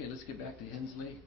Okay, let's get back to Hensley.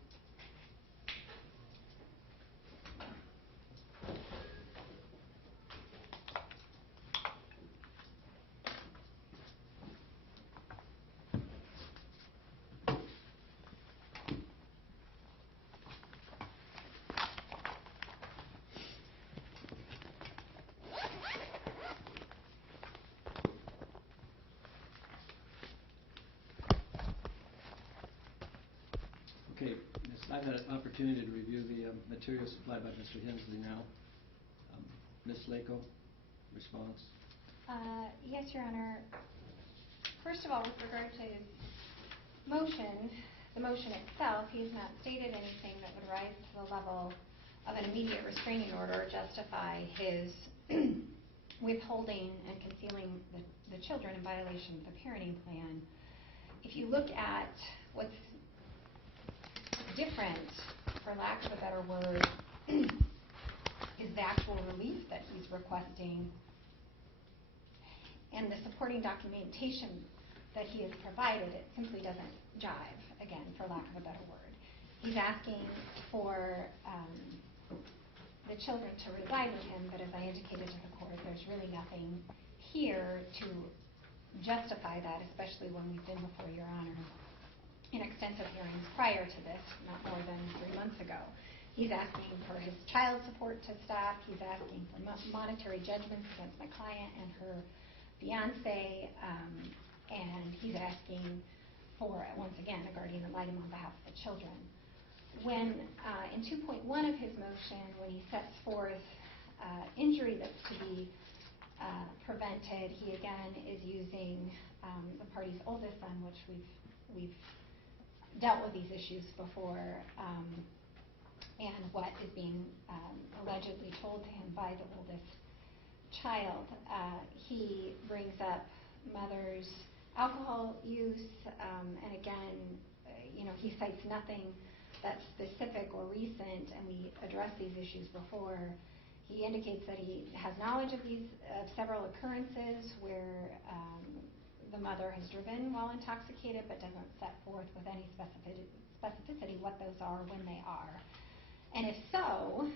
Okay, I've had an opportunity to review the material supplied by Mr. Hensley now. Ms. Lako, response? Yes, Your Honor. First of all, with regard to his motion, the motion itself, he has not stated anything that would rise to the level of an immediate restraining order or justify his withholding and concealing the children in violation of the parenting plan. If you look at what's different, for lack of a better word, is the actual relief that he's requesting and the supporting documentation that he has provided. It simply doesn't jive, again, for lack of a better word. He's asking for the children to reside with him, but as I indicated to the court, there's really nothing here to justify that, especially when we've been before Your Honor in extensive hearings prior to this, not more than 3 months ago. He's asking for his child support to stop. He's asking for monetary judgments against my client and her fiance, and he's asking for, once again, a guardian ad litem on behalf of the children. When in 2.1 of his motion, when he sets forth injury that's to be prevented, he again is using the party's oldest son, which we've dealt with these issues before, and what is being allegedly told to him by the oldest child. He brings up mother's alcohol use, and again, he cites nothing that's specific or recent, and we addressed these issues before. He indicates that he has knowledge of these several occurrences where the mother has driven while intoxicated, but doesn't set forth with any specificity what those are, when they are. And if so,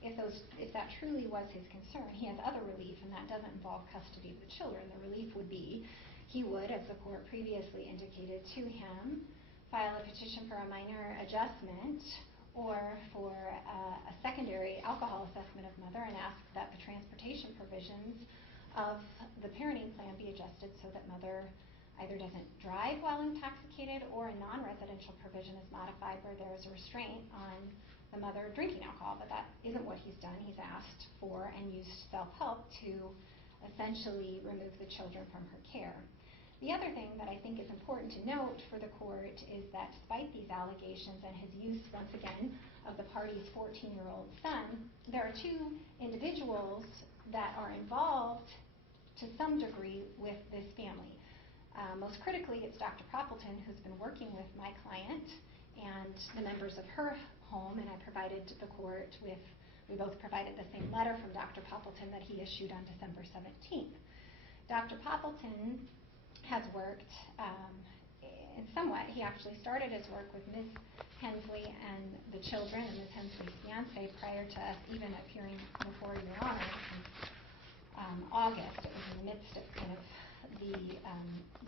if that truly was his concern, he has other relief, and that doesn't involve custody of the children. The relief would be he would, as the court previously indicated to him, file a petition for a minor adjustment or for a secondary alcohol assessment of mother, and ask that the transportation provisions of the parenting plan be adjusted so that mother either doesn't drive while intoxicated, or a non-residential provision is modified where there is a restraint on the mother drinking alcohol. But that isn't what he's done. He's asked for and used self-help to essentially remove the children from her care. The other thing that I think is important to note for the court is that despite these allegations and his use, once again, of the party's 14-year-old son, there are two individuals that are involved to some degree with this family. Most critically, it's Dr. Poppleton, who's been working with my client and the members of her home, and I provided the court with, we both provided the same letter from Dr. Poppleton that he issued on December 17th. Dr. Poppleton has worked in somewhat, he actually started his work with Ms. Hensley and the children and Ms. Hensley's fiance prior to us even appearing before Your Honor in August. It was in the midst of kind of the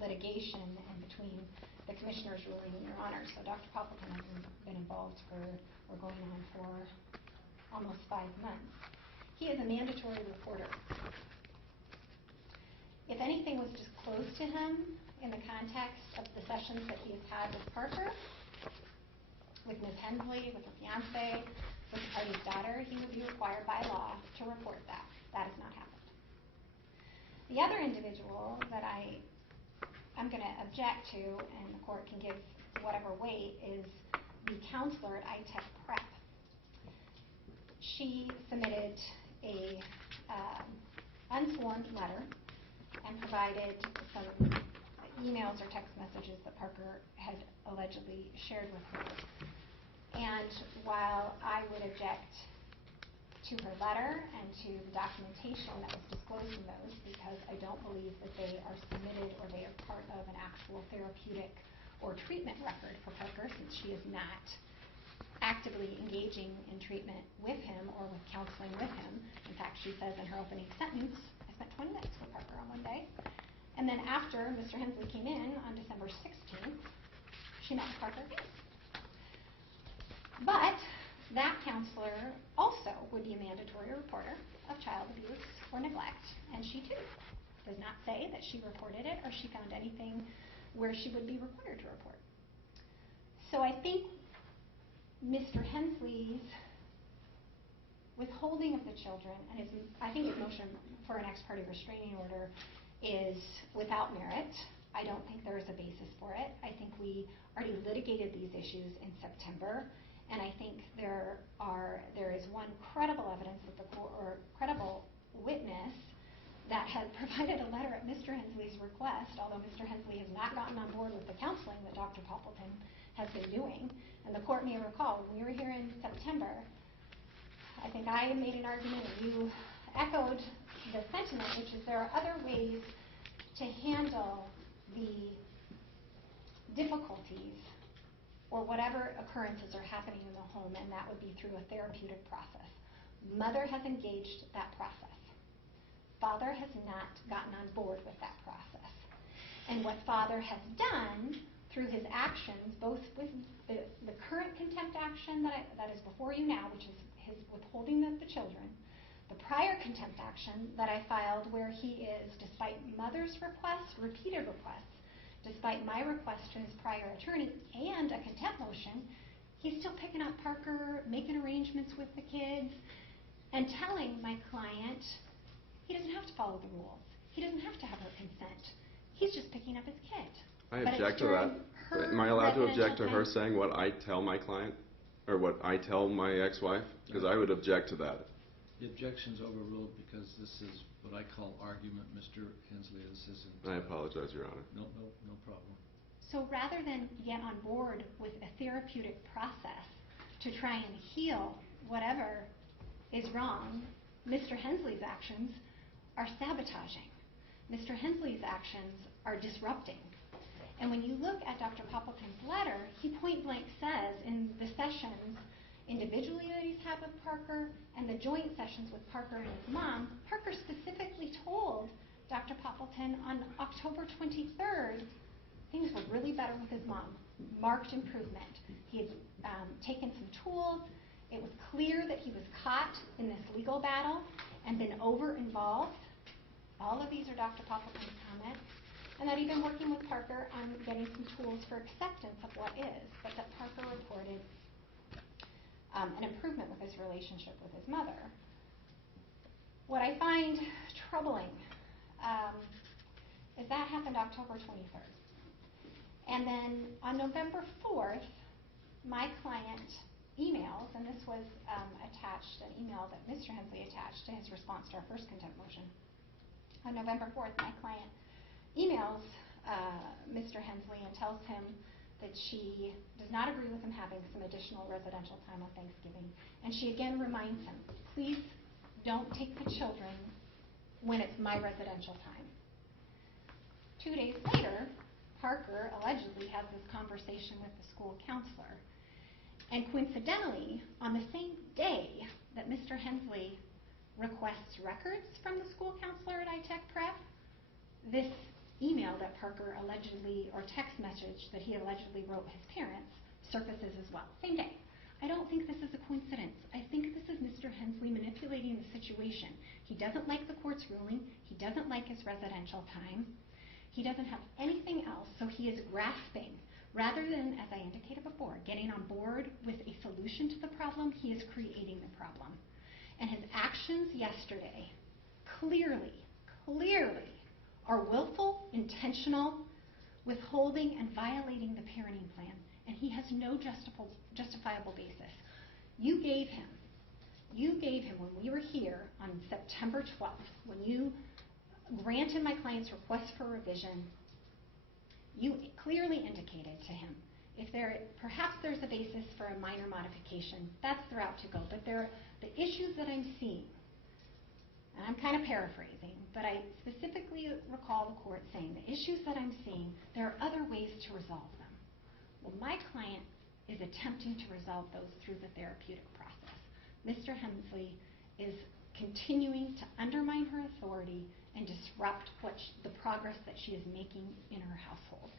litigation in between the commissioner's ruling and Your Honor. So Dr. Poppleton has been involved for, or going on for, almost 5 months. He is a mandatory reporter. If anything was disclosed to him in the context of the sessions that he has had with Parker, with Ms. Hensley, with her fiance, with the party's daughter, he would be required by law to report that. That has not happened. The other individual that I'm going to object to, and the court can give whatever weight, is the counselor at iTech Prep. She submitted a unsworn letter and provided some emails or text messages that Parker had allegedly shared with her. And while I would object to her letter and to the documentation that was disclosed in those, because I don't believe that they are submitted or they are part of an actual therapeutic or treatment record for Parker, since she is not actively engaging in treatment with him or with counseling with him. In fact, she says in her opening sentence, I spent 20 minutes with Parker on one day. And then after Mr. Hensley came in on December 16th, she met with Parker again. But that counselor also would be a mandatory reporter of child abuse or neglect, and she too does not say that she reported it or she found anything where she would be required to report. So I think Mr. Hensley's withholding of the children and I think his motion for an ex parte restraining order is without merit. I don't think there is a basis for it. I think we already litigated these issues in September, and I think there is one credible evidence that credible witness that had provided a letter at Mr. Hensley's request, although Mr. Hensley has not gotten on board with the counseling that Dr. Poppleton has been doing. And the court may recall, when we were here in September, I think I made an argument and you echoed the sentiment, which is there are other ways to handle the difficulties or whatever occurrences are happening in the home, and that would be through a therapeutic process. Mother has engaged that process. Father has not gotten on board with that process. And what Father has done through his actions, both with the current contempt action that is before you now, which is his withholding of the children, the prior contempt action that I filed where he is, despite Mother's requests, repeated requests, despite my request to his prior attorney and a contempt motion, he's still picking up Parker, making arrangements with the kids, and telling my client he doesn't have to follow the rules. He doesn't have to have her consent. He's just picking up his kid. I object to that. Am I allowed to object to her saying what I tell my client or what I tell my ex-wife? Because I would object to that. The objection's overruled because this is what I call argument, Mr. Hensley. This isn't. I apologize, Your Honor. No problem. So rather than get on board with a therapeutic process to try and heal whatever is wrong, Mr. Hensley's actions are sabotaging. Mr. Hensley's actions are disrupting. And when you look at Dr. Poppleton's letter, he point blank says in the sessions individually that he's had with Parker and the joint sessions with Parker and his mom, Parker specifically told Dr. Poppleton on October 23rd things were really better with his mom, marked improvement. He had taken some tools. It was clear that he was caught in this legal battle and been over-involved. All of these are Dr. Poppleton's comments. And that he'd been working with Parker on getting some tools for acceptance of what is, but that Parker reported an improvement with his relationship with his mother. What I find troubling is that happened October 23rd. And then on November 4th, my client emails, and this was attached, an email that Mr. Hensley attached to his response to our first contempt motion. On November 4th, my client emails Mr. Hensley and tells him that she does not agree with him having some additional residential time on Thanksgiving. And she again reminds him, please don't take the children when it's my residential time. 2 days later, Parker allegedly has this conversation with the school counselor. And coincidentally, on the same day that Mr. Hensley requests records from the school counselor at iTech Prep, this email that Parker allegedly, or text message that he allegedly wrote his parents, surfaces as well. Same day. I don't think this is a coincidence. I think this is Mr. Hensley manipulating the situation. He doesn't like the court's ruling. He doesn't like his residential time. He doesn't have anything else, so he is grasping. Rather than, as I indicated before, getting on board with a solution to the problem, he is creating the problem. And his actions yesterday clearly are willful, intentional, withholding, and violating the parenting plan. And he has no justifiable basis. You gave him, when we were here on September 12th, when you granted my client's request for revision, you clearly indicated to him, perhaps there's a basis for a minor modification, that's the route to go. But the issues that I'm seeing, and I'm kind of paraphrasing, but I specifically recall the court saying, the issues that I'm seeing, there are other ways to resolve them. Well, my client is attempting to resolve those through the therapeutic process. Mr. Hensley is continuing to undermine her authority and disrupt the progress that she is making in her household.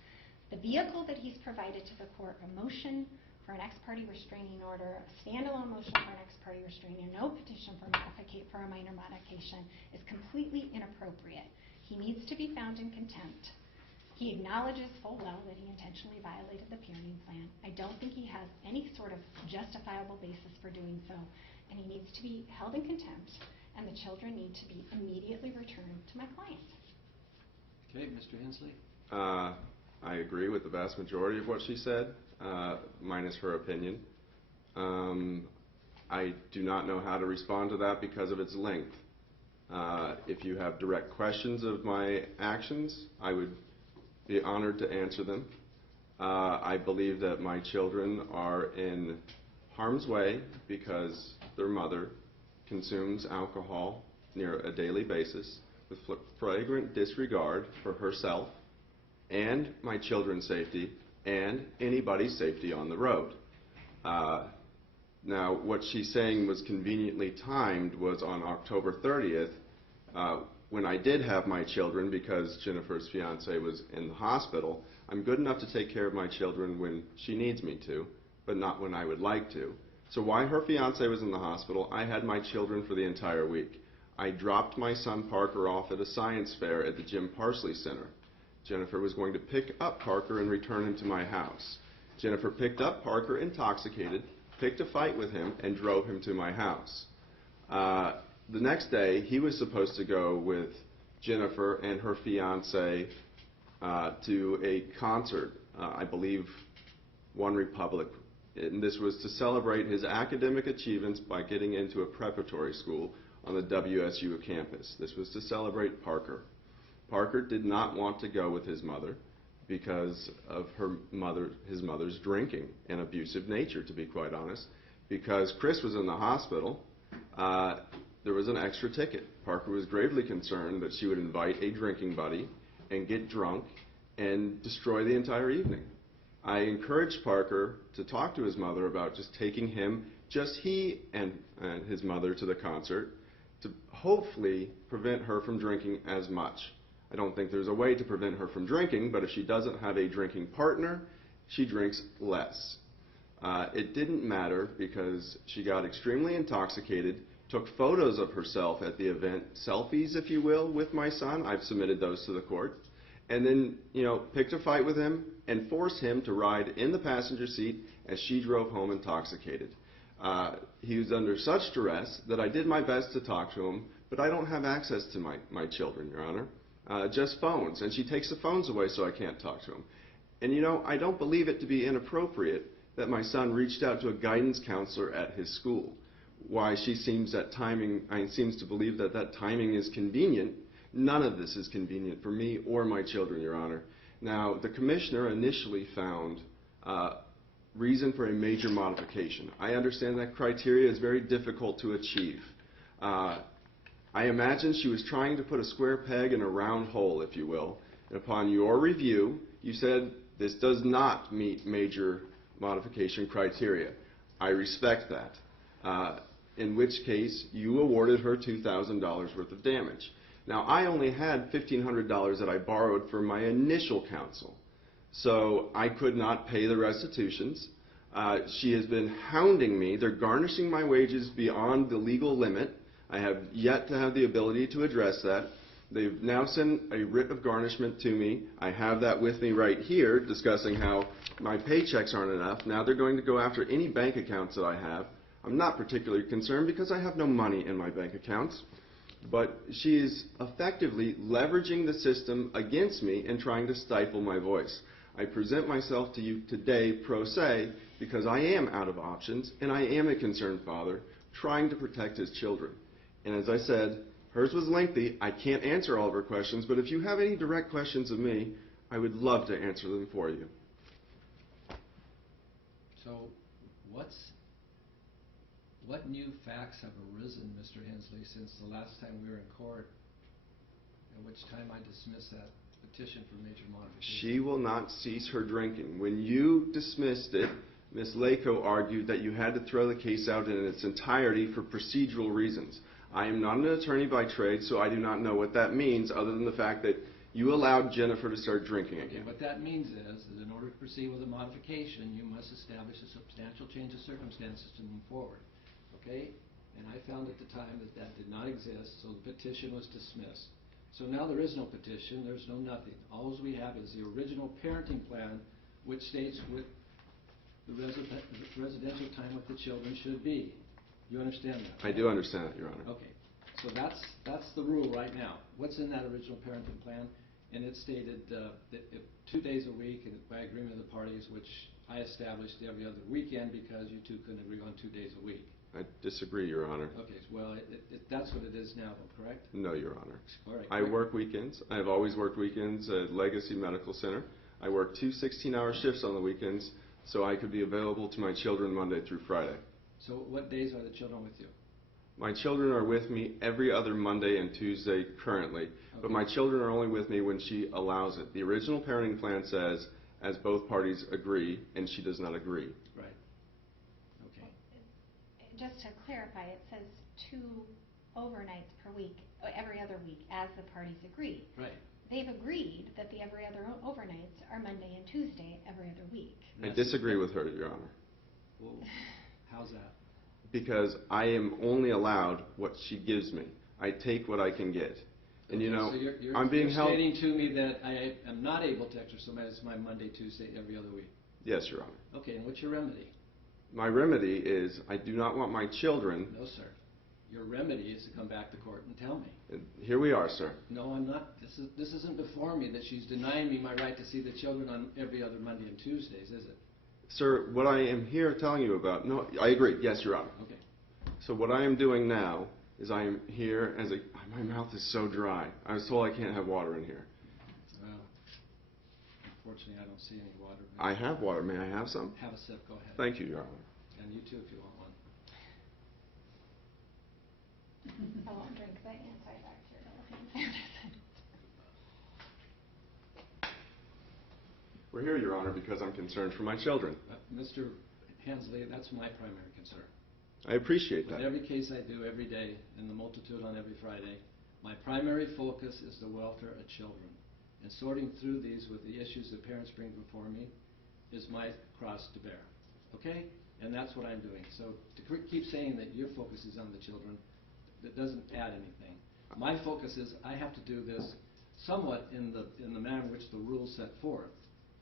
The vehicle that he's provided to the court, a motion for an ex parte restraining order, a standalone motion for an ex parte restraining, no petition for a minor modification, is completely inappropriate. He needs to be found in contempt. He acknowledges full well that he intentionally violated the parenting plan. I don't think he has any sort of justifiable basis for doing so, and he needs to be held in contempt, and the children need to be immediately returned to my client. Okay, Mr. Hensley? I agree with the vast majority of what she said, minus her opinion. I do not know how to respond to that because of its length. If you have direct questions of my actions, I would be honored to answer them. I believe that my children are in harm's way because their mother consumes alcohol near a daily basis with flagrant disregard for herself and my children's safety and anybody's safety on the road. Now, what she's saying was conveniently timed was on October 30th, when I did have my children because Jennifer's fiance was in the hospital. I'm good enough to take care of my children when she needs me to, but not when I would like to. So while her fiance was in the hospital, I had my children for the entire week. I dropped my son Parker off at a science fair at the Jim Parsley Center. Jennifer was going to pick up Parker and return him to my house. Jennifer picked up Parker intoxicated, picked a fight with him, and drove him to my house. The next day, he was supposed to go with Jennifer and her fiance to a concert, I believe One Republic. And this was to celebrate his academic achievements by getting into a preparatory school on the WSU campus. This was to celebrate Parker. Parker did not want to go with his mother because of his mother's drinking and abusive nature, to be quite honest. Because Chris was in the hospital, there was an extra ticket. Parker was gravely concerned that she would invite a drinking buddy and get drunk and destroy the entire evening. I encouraged Parker to talk to his mother about just taking him, just he and his mother, to the concert to hopefully prevent her from drinking as much. I don't think there's a way to prevent her from drinking, but if she doesn't have a drinking partner, she drinks less. It didn't matter because she got extremely intoxicated, took photos of herself at the event, selfies, if you will, with my son. I've submitted those to the court. And then, picked a fight with him and forced him to ride in the passenger seat as she drove home intoxicated. He was under such duress that I did my best to talk to him, but I don't have access to my children, Your Honor. Just phones, and she takes the phones away so I can't talk to him. And I don't believe it to be inappropriate that my son reached out to a guidance counselor at his school. Why she seems to believe that timing is convenient. None of this is convenient for me or my children, Your Honor. Now, the commissioner initially found reason for a major modification. I understand that criteria is very difficult to achieve. I imagine she was trying to put a square peg in a round hole, if you will. And upon your review, you said this does not meet major modification criteria. I respect that. In which case, you awarded her $2,000 worth of damage. Now, I only had $1,500 that I borrowed from my initial counsel, so I could not pay the restitutions. She has been hounding me. They're garnishing my wages beyond the legal limit. I have yet to have the ability to address that. They've now sent a writ of garnishment to me. I have that with me right here, discussing how my paychecks aren't enough. Now they're going to go after any bank accounts that I have. I'm not particularly concerned because I have no money in my bank accounts. But she is effectively leveraging the system against me and trying to stifle my voice. I present myself to you today pro se because I am out of options and I am a concerned father trying to protect his children. And as I said, hers was lengthy. I can't answer all of her questions, but if you have any direct questions of me, I would love to answer them for you. So what new facts have arisen, Mr. Hensley, since the last time we were in court, at which time I dismissed that petition for major modification. She will not cease her drinking. When you dismissed it, Ms. Lako argued that you had to throw the case out in its entirety for procedural reasons. I am not an attorney by trade, so I do not know what that means, other than the fact that you allowed Jennifer to start drinking Okay, again. what that means is that in order to proceed with a modification, you must establish a substantial change of circumstances to move forward. Okay? And I found at the time that that did not exist, so the petition was dismissed. So now there is no petition, there's no nothing. All we have is the original parenting plan, which states what the residential time with the children should be. You understand that? I do understand that, Your Honor. Okay, so that's the rule right now. What's in that original parenting plan? And it stated that if 2 days a week, and by agreement of the parties, which I established every other weekend because you two couldn't agree on 2 days a week. I disagree, Your Honor. Okay, well, that's what it is now, though, correct? No, Your Honor. All right. I work weekends. I have always worked weekends at Legacy Medical Center. I work 2 16-hour shifts on the weekends, so I could be available to my children Monday through Friday. So what days are the children with you? My children are with me every other Monday and Tuesday currently, but Okay. my children are only with me when she allows it. The original parenting plan says, as both parties agree, and she does not agree. Right. Okay. Just to clarify, it says 2 overnights per week, every other week, as the parties agree. Right. They've agreed that the every other overnights are Monday and Tuesday every other week. I disagree with her, Your Honor, Well, how's that? because I am only allowed what she gives me. I take what I can get. And you Okay, know, so you're I'm being held... stating to me that I am not able to exercise my Monday, Tuesday, every other week. Yes, Your Honor. Okay, and what's your remedy? My remedy is I do not want my children... No, sir. Your remedy is to come back to court and tell me. And here we are, sir. No, I'm not. This isn't before me that she's denying me my right to see the children on every other Monday and Tuesdays, is it? Sir, what I am here telling you about... No, I agree. Yes, Your Honor. Okay. So what I am doing now is I am here as a... My mouth is so dry. I was told I can't have water in here. Well, unfortunately, I don't see any water. I have water. May I have some? Have a sip. Go ahead. Thank you, Your Honor. And you too, if you want one. I won't drink the antibacterial hand sanitizer. We're here, Your Honor, because I'm concerned for my children. Mr. Hensley, that's my primary concern. I appreciate With that. every case I do every day, and the multitude on every Friday, my primary focus is the welfare of children. And sorting through these with the issues that parents bring before me is my cross to bear. Okay? And that's what I'm doing. So to keep saying that your focus is on the children, that doesn't add anything. My focus is I have to do this somewhat in the manner in which the rules set forth.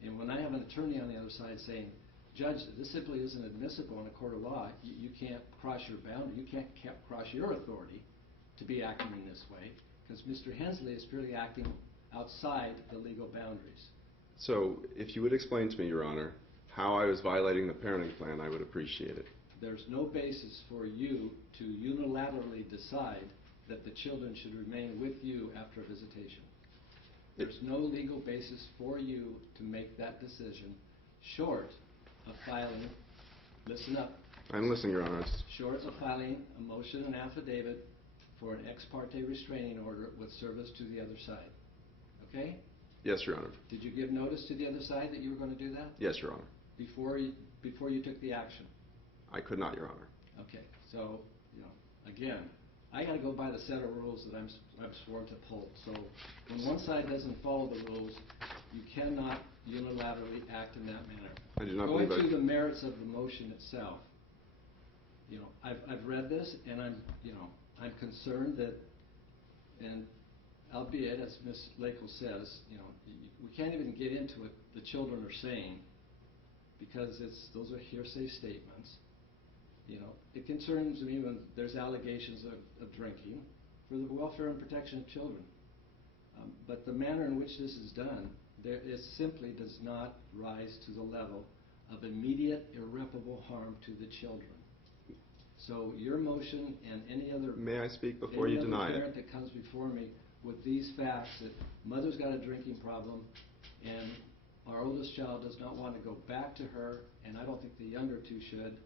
And when I have an attorney on the other side saying, Judge, this simply isn't admissible in a court of law, you can't cross your boundary, you can't cross your authority to be acting in this way, because Mr. Hensley is purely acting outside the legal boundaries. So if you would explain to me, Your Honor, how I was violating the parenting plan, I would appreciate it. There's no basis for you to unilaterally decide that the children should remain with you after a visitation. There's no legal basis for you to make that decision short of filing, listen up, I'm listening, Your Honor. short of filing a motion and affidavit for an ex parte restraining order with service to the other side. Okay? Yes, Your Honor. Did you give notice to the other side that you were going to do that Yes, Your Honor. before you took the action? I could not, Your Honor. Okay, so, again, I got to go by the set of rules that I'm sworn to uphold. So when one side doesn't follow the rules, you cannot unilaterally act in that manner. I do not Going believe through the merits of the motion itself, I've read this, and I'm concerned that, and albeit, as Ms. Lako says, we can't even get into what the children are saying because those are hearsay statements. It concerns me when there's allegations of drinking for the welfare and protection of children. But the manner in which this is done, it simply does not rise to the level of immediate irreparable harm to the children. So your motion and any other... May I speak before you deny parent it? that comes before me with these facts, that mother's got a drinking problem, and our oldest child does not want to go back to her, and I don't think the younger two should.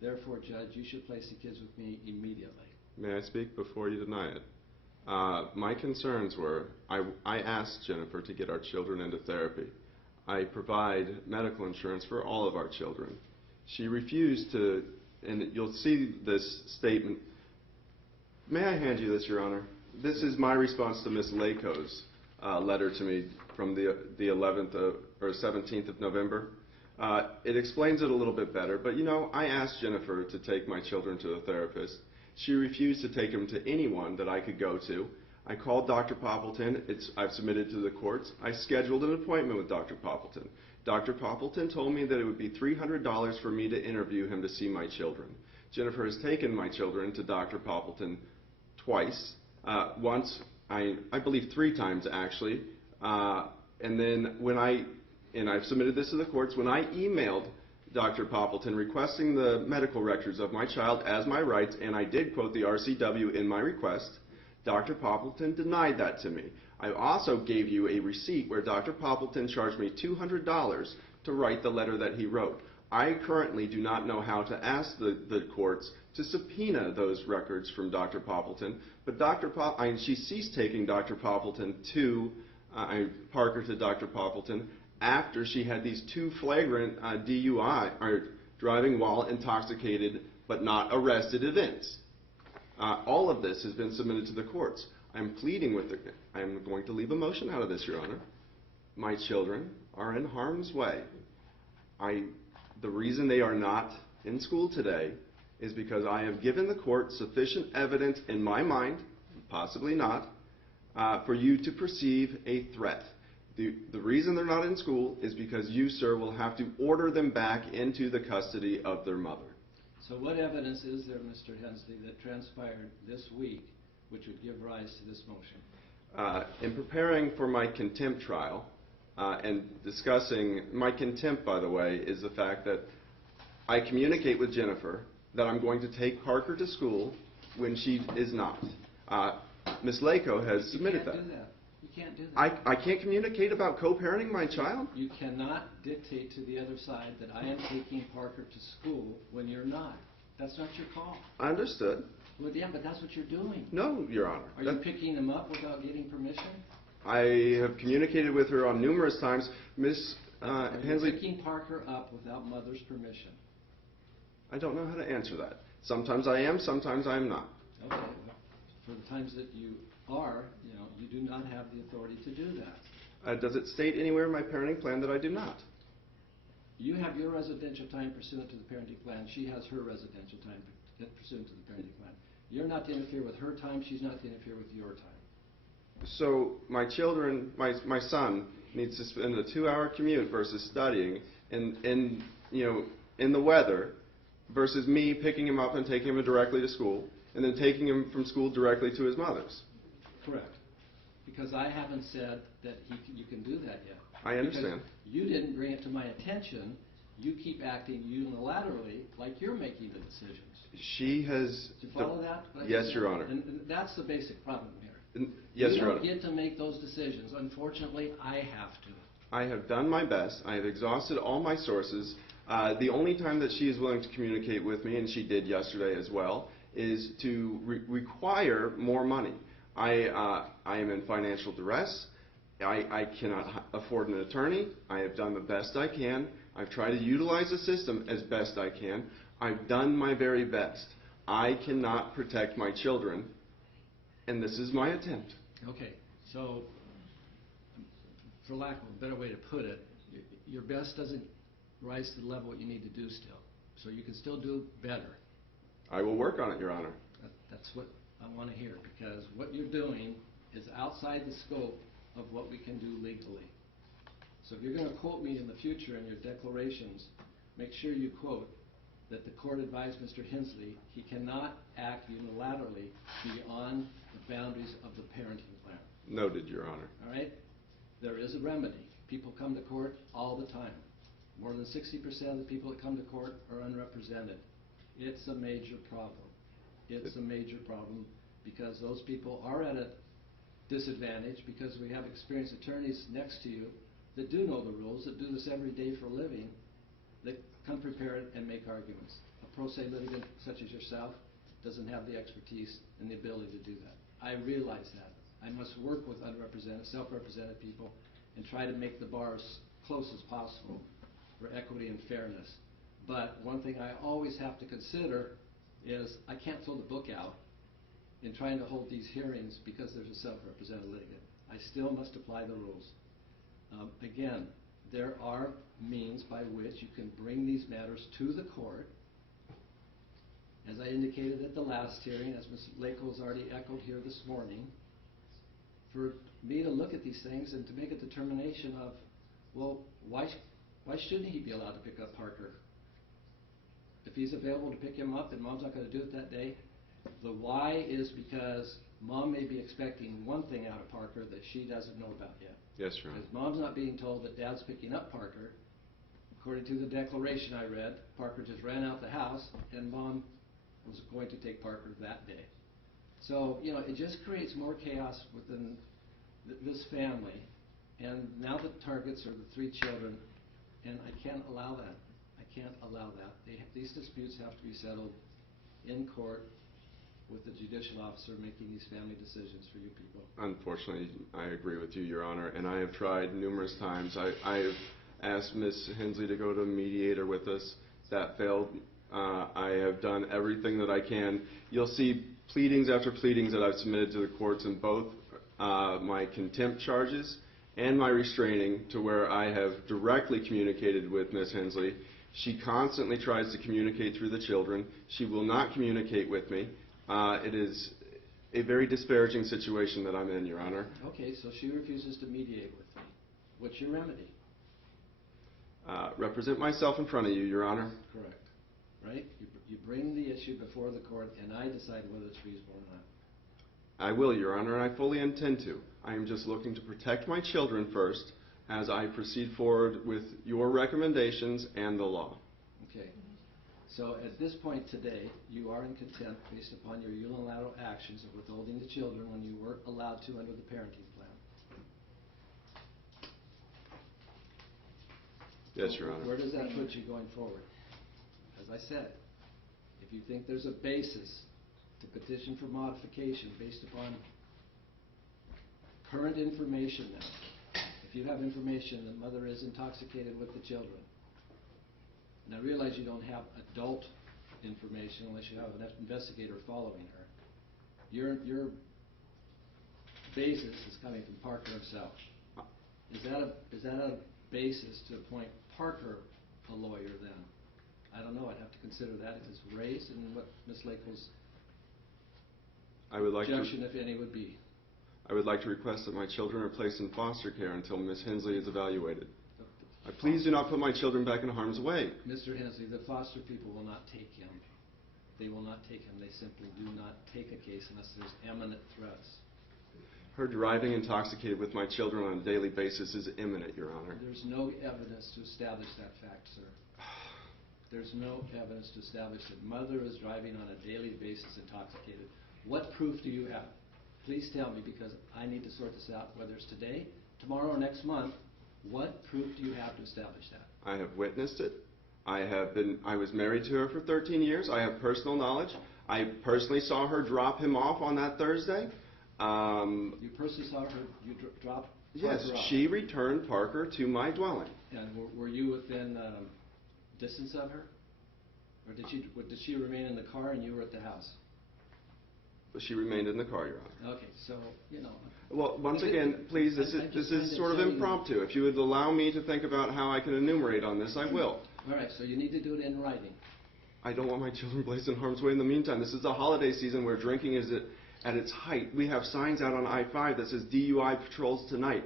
Therefore, Judge, you should place the kids with me immediately. May I speak before you deny it? My concerns were, I asked Jennifer to get our children into therapy. I provide medical insurance for all of our children. She refused to, and you'll see this statement. May I hand you this, Your Honor? This is my response to Ms. Lako's letter to me from the 11th or 17th of November. It explains it a little bit better, but you know, I asked Jennifer to take my children to a therapist. She refused to take them to anyone that I could go to. I called Dr. Poppleton. I've submitted to the courts. I scheduled an appointment with Dr. Poppleton. Dr. Poppleton told me that it would be $300 for me to interview him to see my children. Jennifer has taken my children to Dr. Poppleton twice, once, I believe 3 times actually, and then and I've submitted this to the courts, when I emailed Dr. Poppleton requesting the medical records of my child as my rights, and I did quote the RCW in my request, Dr. Poppleton denied that to me. I also gave you a receipt where Dr. Poppleton charged me $200 to write the letter that he wrote. I currently do not know how to ask the courts to subpoena those records from Dr. Poppleton, but she ceased taking Dr. Poppleton to, Parker to Dr. Poppleton after she had these 2 flagrant DUI, or driving while intoxicated but not arrested events. All of this has been submitted to the courts. I'm pleading with I'm going to leave a motion out of this, Your Honor. My children are in harm's way. The reason they are not in school today is because I have given the court sufficient evidence in my mind, possibly not, for you to perceive a threat. The reason they're not in school is because you, sir, will have to order them back into the custody of their mother. So what evidence is there, Mr. Hensley, that transpired this week which would give rise to this motion? In preparing for my contempt trial and discussing my contempt, by the way, is the fact that I communicate with Jennifer that I'm going to take Parker to school when she is not. Ms. Lako has submitted that. You can't do that. You can't do that. I can't communicate about co-parenting my child? You cannot dictate to the other side that I am taking Parker to school when you're not. That's not your call. Understood. Well, yeah, but that's what you're doing. No, Your Honor. Are you picking them up without getting permission? I have communicated with her on numerous times. Ms. Are Hensley, you picking Parker up without mother's permission? I don't know how to answer that. Sometimes I am, sometimes I am not. Okay. Well, for the times that you are, you do not have the authority to do that. Does it state anywhere in my parenting plan that I do not? You have your residential time pursuant to the parenting plan. She has her residential time pursuant to the parenting plan. You're not to interfere with her time. She's not to interfere with your time. So my children, my son needs to spend a 2-hour commute versus studying in the weather versus me picking him up and taking him directly to school and then taking him from school directly to his mother's. Correct. Because I haven't said that you can do that yet. I understand. Because you didn't bring it to my attention. You keep acting unilaterally like you're making the decisions. She has... Do you follow that? Yes, Your Honor. And that's the basic problem here. Yes, Your Honor. You don't get to make those decisions. Unfortunately, I have to. I have done my best. I have exhausted all my sources. The only time that she is willing to communicate with me, and she did yesterday as well, is to require more money. I am in financial duress. I cannot afford an attorney. I have done the best I can. I've tried to utilize the system as best I can. I've done my very best. I cannot protect my children, and this is my attempt. Okay, so for lack of a better way to put it, your best doesn't rise to the level what you need to do still. So you can still do better. I will work on it, Your Honor. That's what I want to hear, because what you're doing is outside the scope of what we can do legally. So if you're going to quote me in the future in your declarations, make sure you quote that the court advised Mr. Hensley he cannot act unilaterally beyond the boundaries of the parenting plan. Noted, Your Honor. All right? There is a remedy. People come to court all the time. More than 60% of the people that come to court are unrepresented. It's a major problem. It's a major problem because those people are at a disadvantage because we have experienced attorneys next to you that do know the rules, that do this every day for a living, that come prepared and make arguments. A pro se litigant such as yourself doesn't have the expertise and the ability to do that. I realize that. I must work with underrepresented, self-represented people and try to make the bar as close as possible for equity and fairness. But one thing I always have to consider is I can't throw the book out in trying to hold these hearings because there's a self-represented litigant. I still must apply the rules. Again, there are means by which you can bring these matters to the court. As I indicated at the last hearing, as Ms. Lako has already echoed here this morning, for me to look at these things and to make a determination of, well, why shouldn't he be allowed to pick up Parker? If he's available to pick him up and Mom's not going to do it that day, the why is because Mom may be expecting one thing out of Parker that she doesn't know about yet. Yes, Your Honor. Because Mom's not being told that Dad's picking up Parker. According to the declaration I read, Parker just ran out the house and Mom was going to take Parker that day. So, you know, it just creates more chaos within this family. And now the targets are the 3 children, and I can't allow that. I can't allow that. These disputes have to be settled in court with the judicial officer making these family decisions for you people. Unfortunately, I agree with you, Your Honor, and I have tried numerous times. I have asked Ms. Hensley to go to a mediator with us. That failed. I have done everything that I can. You'll see pleadings after pleadings that I've submitted to the courts in both my contempt charges and my restraining, to where I have directly communicated with Ms. Hensley. She constantly tries to communicate through the children. She will not communicate with me. It is a very disparaging situation that I'm in, Your Honor. Okay, so she refuses to mediate with me. What's your remedy? Represent myself in front of you, Your Honor. Correct. Right? You bring the issue before the court, and I decide whether it's feasible or not. I will, Your Honor, and I fully intend to. I am just looking to protect my children first as I proceed forward with your recommendations and the law. Okay. So at this point today, you are in contempt based upon your unilateral actions of withholding the children when you weren't allowed to under the parenting plan. Yes, Your Honor. Where does that put you going forward? As I said, if you think there's a basis to petition for modification based upon current information now, if you have information that mother is intoxicated with the children, and I realize you don't have adult information unless you have an investigator following her, your basis is coming from Parker himself. Is that a basis to appoint Parker a lawyer then? I don't know. I'd have to consider that if it's raised and what Ms. Lakel's objection, if any, would be. I would like to request that my children are placed in foster care until Ms. Hensley is evaluated. Please do not put my children back in harm's way. Mr. Hensley, the foster people will not take him. They will not take him. They simply do not take a case unless there's imminent threats. Her driving intoxicated with my children on a daily basis is imminent, Your Honor. There's no evidence to establish that fact, sir. There's no evidence to establish that mother is driving on a daily basis intoxicated. What proof do you have? Please tell me, because I need to sort this out, whether it's today, tomorrow, or next month. What proof do you have to establish that? I have witnessed it. I was married to her for 13 years. I have personal knowledge. I personally saw her drop him off on that Thursday. You personally saw her drop Yes, Parker off? she returned Parker to my dwelling. And were you within distance of her? Or did she remain in the car and you were at the house? But she remained in the car, Your Honor. Okay, so, you know. Well, once again, please, this is sort of impromptu. If you would allow me to think about how I can enumerate on this, I will. All right, so you need to do it in writing. I don't want my children placed in harm's way in the meantime. This is a holiday season where drinking is at its height. We have signs out on I-5 that says DUI patrols tonight.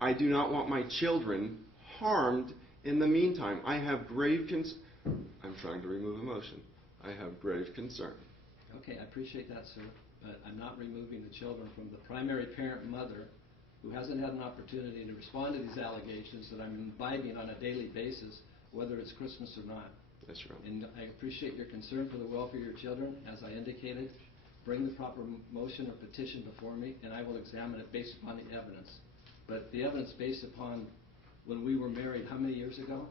I do not want my children harmed in the meantime. I have grave I'm trying to remove emotion. I have grave concern. Okay, I appreciate that, sir, but I'm not removing the children from the primary parent mother who hasn't had an opportunity to respond to these allegations that I'm imbibing on a daily basis, whether it's Christmas or not. Yes, Your Honor. And I appreciate your concern for the welfare of your children. As I indicated, bring the proper motion or petition before me, and I will examine it based upon the evidence. But the evidence based upon when we were married, how many years ago?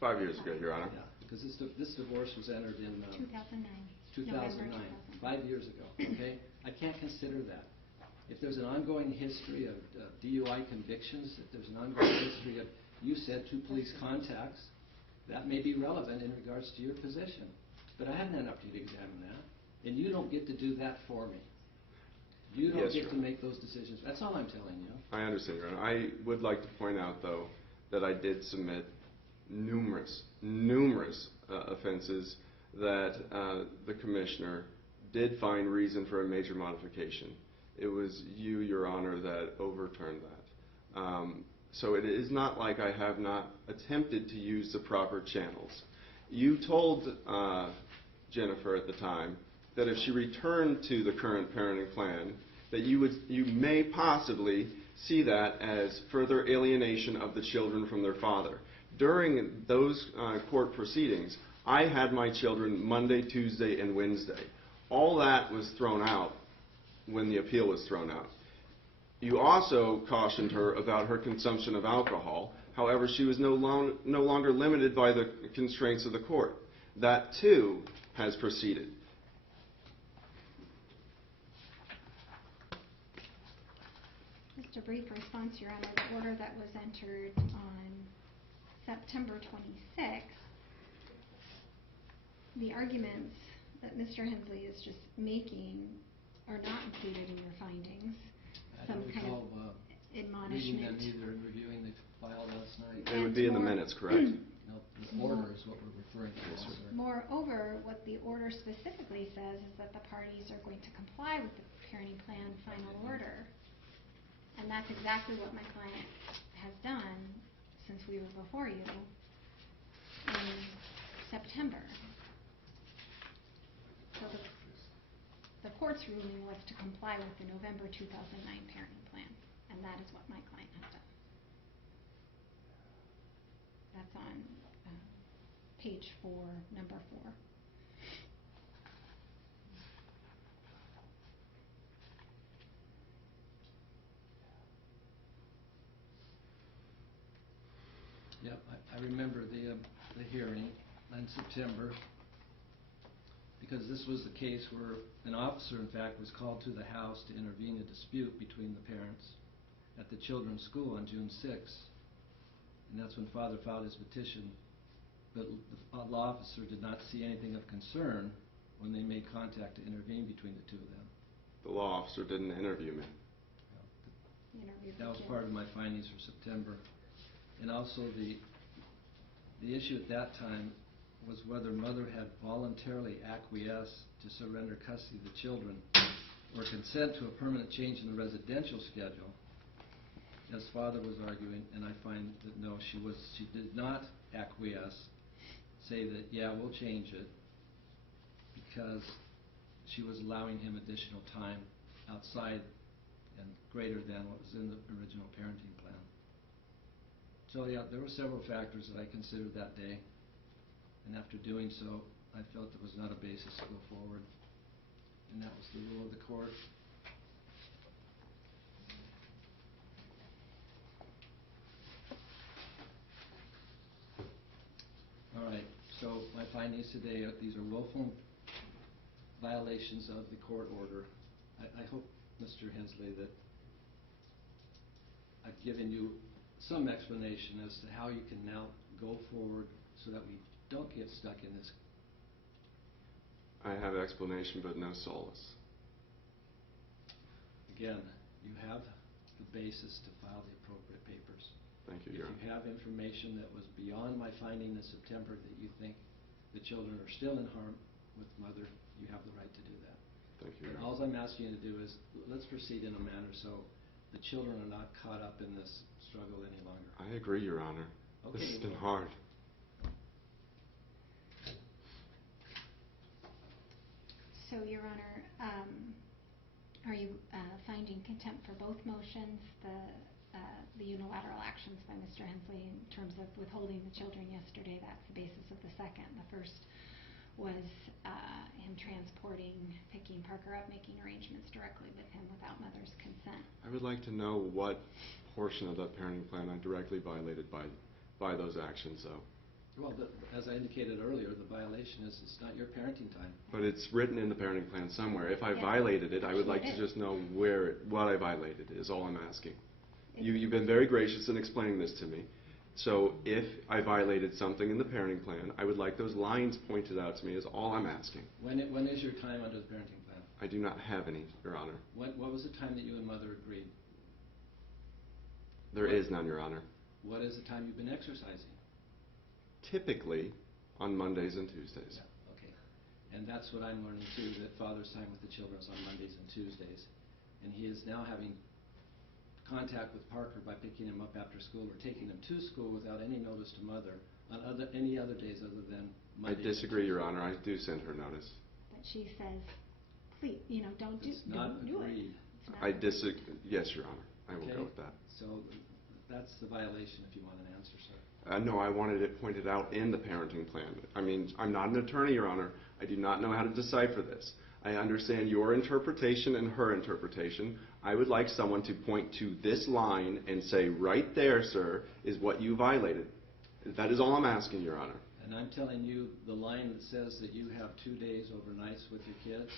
5 years ago, Your Honor. Yeah, because this divorce was entered in 2009. 2009, 5 years ago, okay? I can't consider that. If there's an ongoing history of DUI convictions, if there's an ongoing history of, you said 2 police contacts, that may be relevant in regards to your position. But I haven't had an opportunity to examine that. And you don't get to do that for me. You don't Yes, get Your to Honor. make those decisions. That's all I'm telling you. I understand, Your Honor. I would like to point out, though, that I did submit numerous offenses that the Commissioner did find reason for a major modification. It was you, Your Honor, that overturned that. So it is not like I have not attempted to use the proper channels. You told Jennifer at the time that if she returned to the current parenting plan, that you may possibly see that as further alienation of the children from their father. During those court proceedings, I had my children Monday, Tuesday, and Wednesday. All that was thrown out when the appeal was thrown out. You also cautioned her about her consumption of alcohol. However, she was no longer limited by the constraints of the court. That, too, has proceeded. Just a brief response, Your Honor. The order that was entered on September 26th, the arguments that Mr. Hensley is just making are not included in your findings. I don't recall reading Admonishment. them either and reviewing the file last night. It would be in the minutes, correct? No, the order is what we're referring to. Yes, sir. Moreover, what the order specifically says is that the parties are going to comply with the parenting plan final order. And that's exactly what my client has done since we were before you in September. So the court's ruling was to comply with the November 2009 parenting plan, and that is what my client has done. That's on page 4, number 4. Yep, I remember the hearing in September, because this was the case where an officer, in fact, was called to the house to intervene in a dispute between the parents at the children's school on June 6th. And that's when Father filed his petition. But the law officer did not see anything of concern when they made contact to intervene between the two of them. The law officer didn't interview me. That was part of my findings for September. And also the issue at that time was whether mother had voluntarily acquiesced to surrender custody of the children or consent to a permanent change in the residential schedule, as father was arguing, and I find that no, she did not acquiesce, say that, yeah, we'll change it, because she was allowing him additional time outside and greater than what was in the original parenting plan. So yeah, there were several factors that I considered that day, and after doing so, I felt there was not a basis to go forward, and that was the rule of the court. All right, so my findings today are these are willful violations of the court order. I hope, Mr. Hensley, that I've given you some explanation as to how you can now go forward so that we don't get stuck in this. I have explanation, but no solace. Again, you have the basis to file the appropriate papers. Thank you, If Your Honor. you have information that was beyond my finding in September that you think the children are still in harm with mother, you have the right to do that. Thank you, Your But Honor. all I'm asking you to do is, let's proceed in a manner so the children are not caught up in this struggle any longer. I agree, Your Honor. Okay, This has been well. hard. So, Your Honor, are you finding contempt for both motions, the unilateral actions by Mr. Hensley in terms of withholding the children yesterday? That's the basis of the second. The first was him picking Parker up, making arrangements directly with him without mother's consent. I would like to know what portion of that parenting plan I directly violated by those actions, though. Well, as I indicated earlier, the violation is it's not your parenting time. But it's written in the parenting plan somewhere. If I Yeah. violated it, I would Sure like it to is. just know what I violated is all I'm asking. It- You've been very gracious in explaining this to me. So if I violated something in the parenting plan, I would like those lines pointed out to me is all I'm asking. When is your time under the parenting plan? I do not have any, Your Honor. What was the time that you and mother agreed? There is none, Your Honor. What is the time you've been exercising? Typically on Mondays and Tuesdays. Yeah, okay. And that's what I'm learning too, that father's time with the children is on Mondays and Tuesdays. And he is now having contact with Parker by picking him up after school or taking him to school without any notice to mother on any other days other than I Mondays. disagree, Your Honor. I do send her notice. But she says, please, don't do, It's not don't do it. agreed. It's not I agreed. disagree. Yes, Your Honor. I will Okay? go with that. So that's the violation if you want an answer, sir. No, I wanted it pointed out in the parenting plan. I mean, I'm not an attorney, Your Honor. I do not know how to decipher this. I understand your interpretation and her interpretation. I would like someone to point to this line and say, right there, sir, is what you violated. That is all I'm asking, Your Honor. And I'm telling you, the line that says that you have 2 days overnights with your kids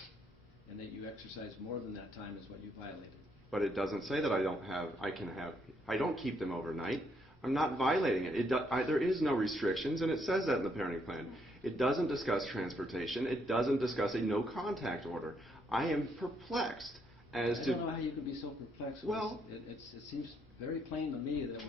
and that you exercise more than that time is what you violated. But it doesn't say that I don't keep them overnight. I'm not violating it. There is no restrictions, and it says that in the parenting plan. It doesn't discuss transportation. It doesn't discuss a no contact order. I am perplexed as to... I don't know how you could be so perplexed. Well... It seems very plain to me that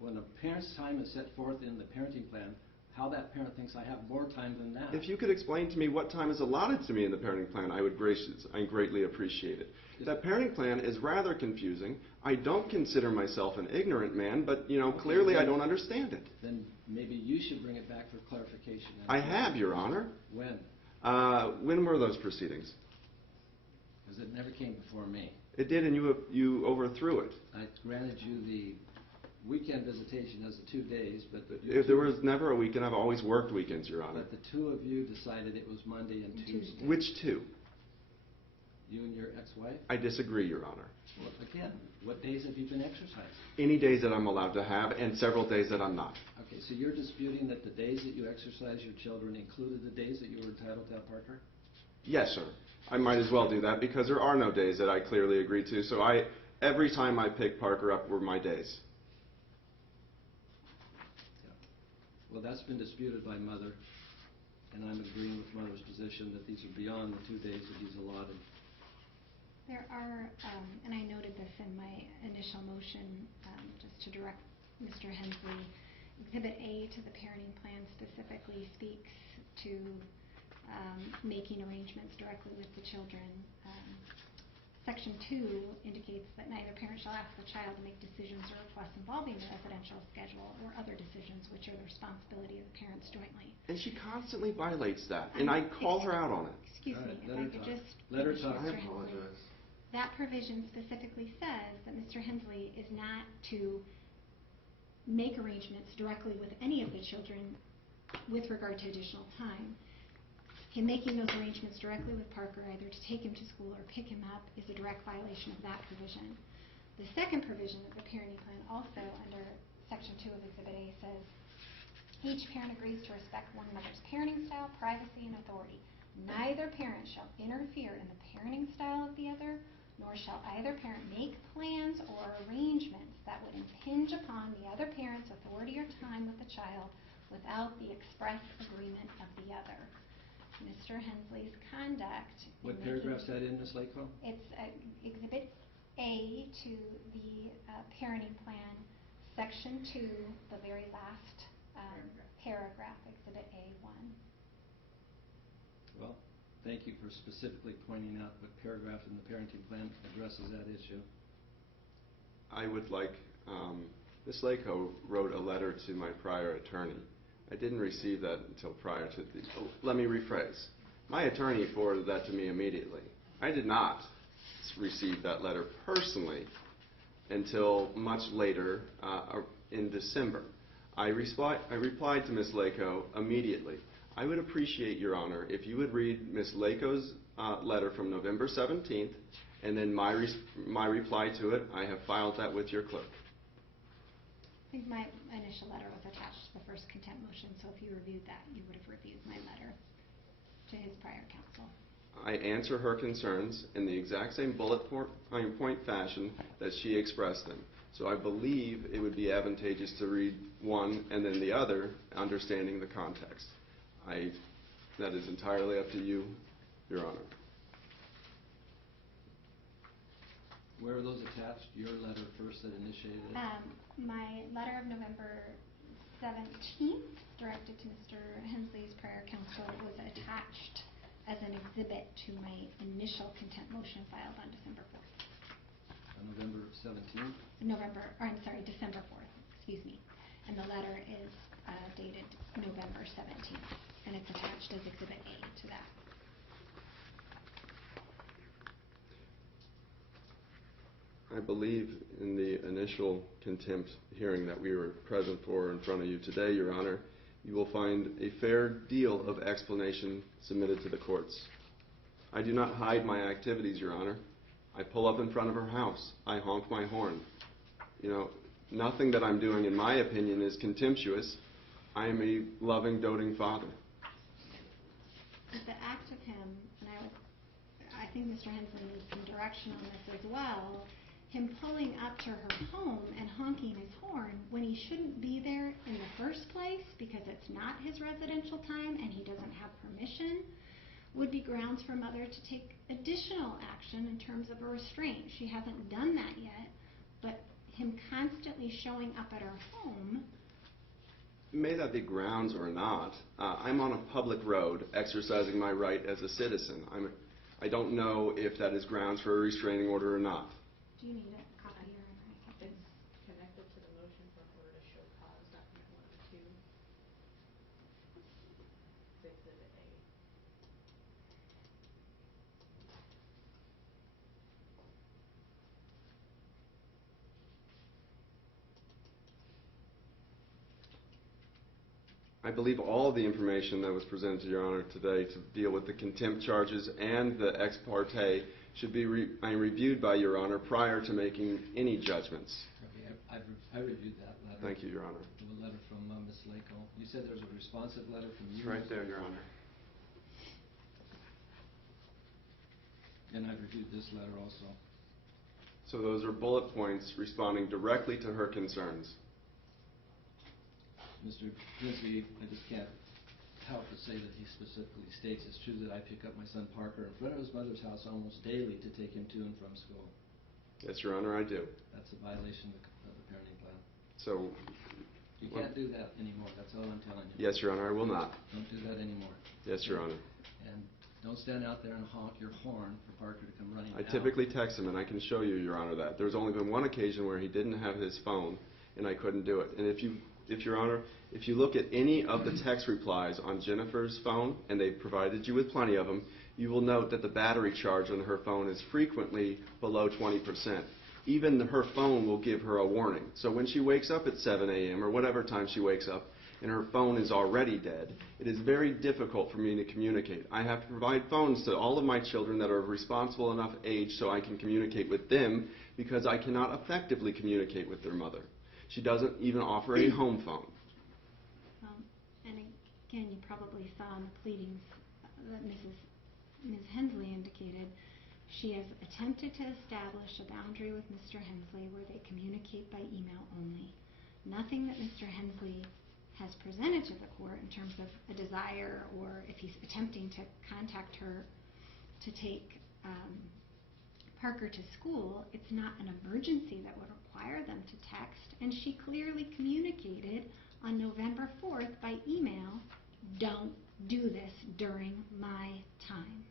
when a parent's time is set forth in the parenting plan, how that parent thinks I have more time than that. If you could explain to me what time is allotted to me in the parenting plan, I greatly appreciate it. That parenting plan is rather confusing. I don't consider myself an ignorant man, but, clearly I don't understand it. Then maybe you should bring it back for clarification. I have, Your Honor. When? When were those proceedings? Because it never came before me. It did, and you overthrew it. I granted you the weekend visitation as the 2 days, but If there was never a weekend, I've always worked weekends, Your Honor. But the two of you decided it was Monday and Tuesday. Which two? You and your ex-wife? I disagree, Your Honor. Well, again, what days have you been exercising? Any days that I'm allowed to have, and several days that I'm not. Okay, so you're disputing that the days that you exercise your children included the days that you were entitled to have Parker? Yes, sir. I might as well do that because there are no days that I clearly agree to. So every time I pick Parker up were my days. Yeah. Well, that's been disputed by Mother, and I'm agreeing with Mother's position that these are beyond the 2 days that he's allotted. There are, and I noted this in my initial motion, just to direct Mr. Hensley, Exhibit A to the parenting plan specifically speaks to making arrangements directly with the children. Section 2 indicates that neither parent shall ask the child to make decisions or requests involving the residential schedule or other decisions which are the responsibility of the parents jointly. And she constantly violates that, and I call her out on it. Excuse All me, right, if let I her could talk. just Let her finish, talk. Mr. Hensley. That provision specifically says that Mr. Hensley is not to make arrangements directly with any of the children with regard to additional time. Him making those arrangements directly with Parker, either to take him to school or pick him up, is a direct violation of that provision. The second provision of the parenting plan, also under Section 2 of Exhibit A, says, each parent agrees to respect one another's parenting style, privacy, and authority. Neither parent shall interfere in the parenting style of the other, nor shall either parent make plans or arrangements that would impinge upon the other parent's authority or time with the child without the express agreement of the other. Mr. Hensley's conduct... What paragraph's that in, Ms. Lakeville? It's Exhibit A to the parenting plan, Section 2, the very last paragraph, Exhibit A1. Well, thank you for specifically pointing out what paragraph in the parenting plan addresses that issue. I would like, Ms. Lako wrote a letter to my prior attorney. I didn't receive that until prior to the, let me rephrase. My attorney forwarded that to me immediately. I did not receive that letter personally until much later in December. I replied to Ms. Lako immediately. I would appreciate, Your Honor, if you would read Ms. Lako's letter from November 17th, and then my reply to it. I have filed that with your clerk. think my initial letter was attached to the first contempt motion, so if you reviewed that, you would have reviewed my letter to his prior counsel. I answer her concerns in the exact same bullet point fashion that she expressed them. So I believe it would be advantageous to read one and then the other, understanding the context. That is entirely up to you, Your Honor. Where are those attached? Your letter first that initiated it? My letter of November 17th, directed to Mr. Hensley's prior counsel, was attached as an exhibit to my initial contempt motion filed on December 4th. On November 17th? December 4th, excuse me. And the letter is dated November 17th, and it's attached as Exhibit A to that. I believe in the initial contempt hearing that we were present for in front of you today, Your Honor, you will find a fair deal of explanation submitted to the courts. I do not hide my activities, Your Honor. I pull up in front of her house. I honk my horn. You know, nothing that I'm doing, in my opinion, is contemptuous. I am a loving, doting father. The act of him, and I think Mr. Hensley needs some direction on this as well, him pulling up to her home and honking his horn when he shouldn't be there in the first place because it's not his residential time and he doesn't have permission, would be grounds for mother to take additional action in terms of a restraint. She hasn't done that yet, but him constantly showing up at her home. May that be grounds or not, I'm on a public road exercising my right as a citizen. I don't know if that is grounds for a restraining order or not. Do you need a copy or It's connected to the motion for her to show cause, document 1 and 2. It's Exhibit A. I believe all the information that was presented to Your Honor today to deal with the contempt charges and the ex parte should be reviewed by Your Honor prior to making any judgments. Okay, I reviewed that letter. Thank you, Your Honor. The letter from Ms. Lako. You said there was a responsive letter from you? It's right there, Your Honor. And I reviewed this letter also. So those are bullet points responding directly to her concerns. Mr. Hensley, I just can't help but say that he specifically states it's true that I pick up my son Parker in front of his mother's house almost daily to take him to and from school. Yes, Your Honor, I do. That's a violation of the parenting plan. So, You can't do that anymore. That's all I'm telling you. yes, Your Honor, I will not. Don't do that anymore. Yes, Your Honor. And don't stand out there and honk your horn for Parker to come running I out. typically text him, and I can show you, Your Honor, that. There's only been one occasion where he didn't have his phone, and I couldn't do it. And if Your Honor, if you look at any of the text replies on Jennifer's phone, and they've provided you with plenty of them, you will note that the battery charge on her phone is frequently below 20%. Even her phone will give her a warning. So when she wakes up at 7 a.m. or whatever time she wakes up, and her phone is already dead, it is very difficult for me to communicate. I have to provide phones to all of my children that are of responsible enough age so I can communicate with them because I cannot effectively communicate with their mother. She doesn't even offer a home phone. And again, you probably saw in the pleadings that Ms. Hensley indicated she has attempted to establish a boundary with Mr. Hensley where they communicate by email only. Nothing that Mr. Hensley has presented to the court in terms of a desire or if he's attempting to contact her to take Parker to school, it's not an emergency that would require them to text. And she clearly communicated on November 4th by email, don't do this during my time.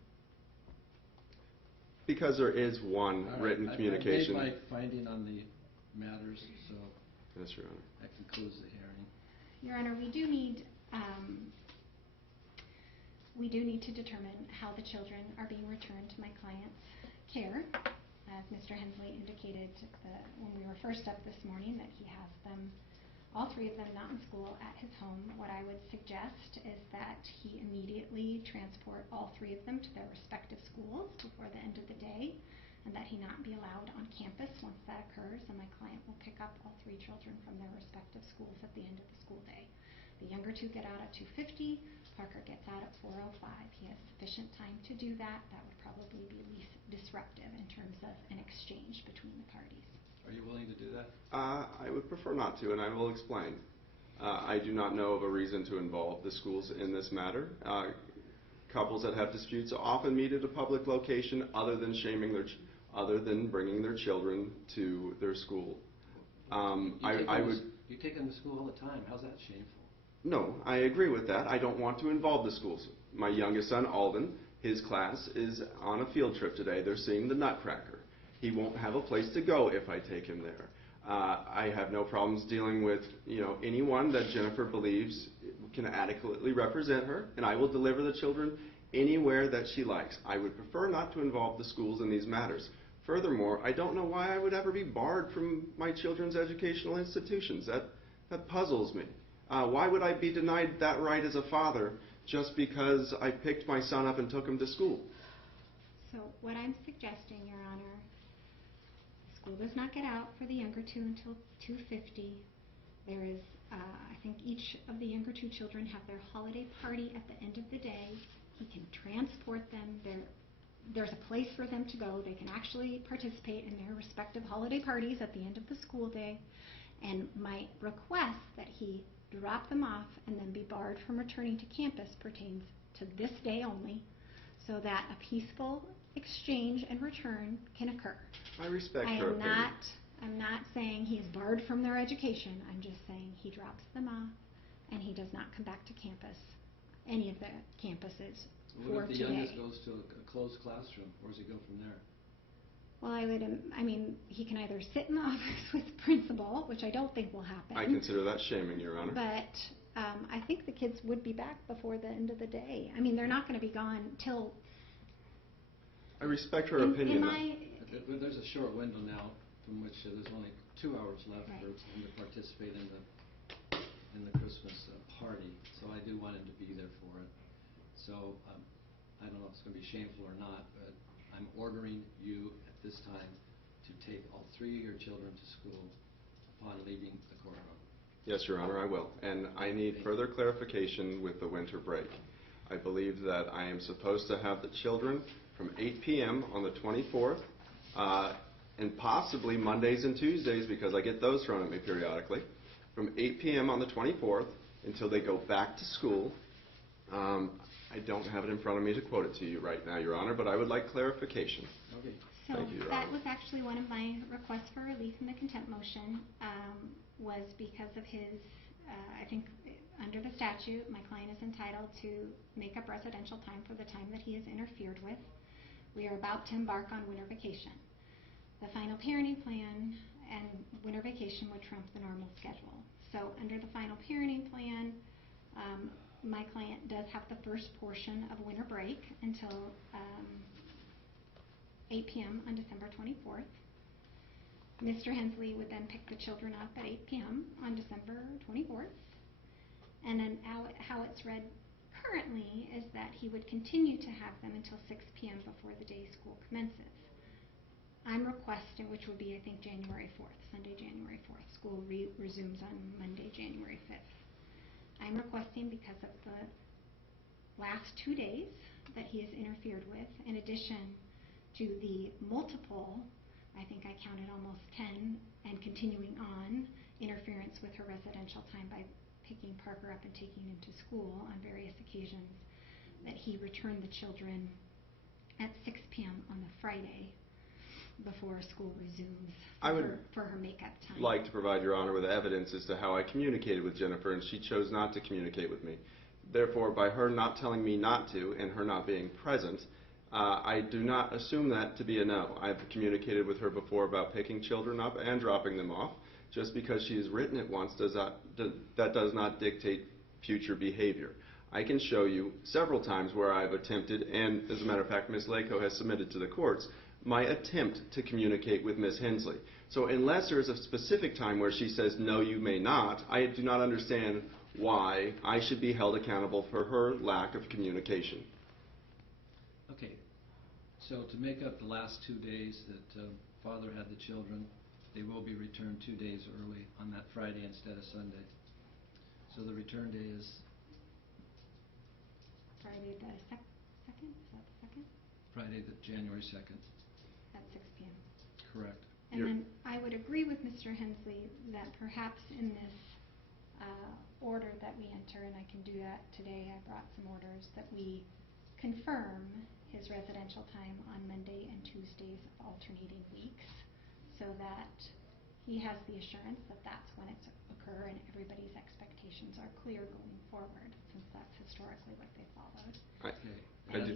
Because there is one written communication. I made my finding on the matters, so Yes, Your Honor. that concludes the hearing. Your Honor, we do need to determine how the children are being returned to my client's care. As Mr. Hensley indicated when we were first up this morning that he has them, all three of them, not in school, at his home. What I would suggest is that he immediately transport all three of them to their respective schools before the end of the day. and that he not be allowed on campus once that occurs, and my client will pick up all 3 children from their respective schools at the end of the school day. The younger 2 get out at 2:50, Parker gets out at 4:05. He has sufficient time to do that. That would probably be least disruptive in terms of an exchange between the parties. Are you willing to do that? I would prefer not to, and I will explain. I do not know of a reason to involve the schools in this matter. Couples that have disputes often meet at a public location other than bringing their children to their school. You take them to school all the time. How's that shameful? No, I agree with that. I don't want to involve the schools. My youngest son, Alden, his class is on a field trip today. They're seeing the Nutcracker. He won't have a place to go if I take him there. I have no problems dealing with anyone that Jennifer believes can adequately represent her, and I will deliver the children anywhere that she likes. I would prefer not to involve the schools in these matters. Furthermore, I don't know why I would ever be barred from my children's educational institutions. That puzzles me. Why would I be denied that right as a father just because I picked my son up and took him to school? So what I'm suggesting, Your Honor, school does not get out for the younger 2 until 2:50. There is, I think each of the younger 2 children have their holiday party at the end of the day. He can transport them. There's a place for them to go. They can actually participate in their respective holiday parties at the end of the school day. And my request that he drop them off and then be barred from returning to campus pertains to this day only, so that a peaceful exchange and return can occur. I respect her opinion. I'm not saying he's barred from their education. I'm just saying he drops them off and he does not come back to campus, any of the campuses, What for if the today. youngest goes to a closed classroom? Where does he go from there? Well, he can either sit in the office with the principal, which I don't think will happen. I consider that shaming, Your Honor. But I think the kids would be back before the end of the day. I mean, they're not going to be gone till... I respect her opinion. There's a short window now from which there's only 2 hours left Right. for him to participate in the Christmas party. So I do want him to be there for it. So I don't know if it's going to be shameful or not, but I'm ordering you at this time to take all 3 of your children to school upon leaving the courtroom. Yes, Your Honor, I will. And I need further clarification with the winter break. I believe that I am supposed to have the children from 8 p.m. on the 24th, and possibly Mondays and Tuesdays, because I get those thrown at me periodically, from 8 p.m. on the 24th until they go back to school. I don't have it in front of me to quote it to you right now, Your Honor, but I would like clarification. Okay. So Thank you, Your that Honor. was actually one of my requests for relief in the contempt motion, was because of his, I think under the statute, my client is entitled to make up residential time for the time that he is interfered with. We are about to embark on winter vacation. The final parenting plan and winter vacation would trump the normal schedule. So under the final parenting plan, my client does have the first portion of winter break until 8 p.m. on December 24th. Mr. Hensley would then pick the children up at 8 p.m. on December 24th. And then how it's read currently is that he would continue to have them until 6 p.m. before the day school commences. I'm requesting, which would be, I think, January 4th, Sunday, January 4th. School resumes on Monday, January 5th. I'm requesting, because of the last 2 days that he has interfered with, in addition to the multiple, I think I counted almost 10, and continuing on, interference with her residential time by picking Parker up and taking him to school on various occasions, that he return the children at 6 p.m. on the Friday before school resumes for her makeup time. Like to provide Your Honor with evidence as to how I communicated with Jennifer, and she chose not to communicate with me. Therefore, by her not telling me not to and her not being present, I do not assume that to be a no. I've communicated with her before about picking children up and dropping them off. Just because she has written it once, that does not dictate future behavior. I can show you several times where I've attempted, and as a matter of fact, Ms. Lako has submitted to the courts, my attempt to communicate with Ms. Hensley. So unless there's a specific time where she says, no, you may not, I do not understand why I should be held accountable for her lack of communication. Okay. So to make up the last 2 days that father had the children, they will be returned 2 days early on that Friday instead of Sunday. So the return day is Friday the second, is that the second? Friday, January 2nd. At 6 p.m. Correct. And then I would agree with Mr. Hensley that perhaps in this order that we enter, and I can do that today, I brought some orders, that we confirm his residential time on Monday and Tuesdays of alternating weeks, so that he has the assurance that that's when it's occur and everybody's expectations are clear going forward, since that's historically what they followed. Okay.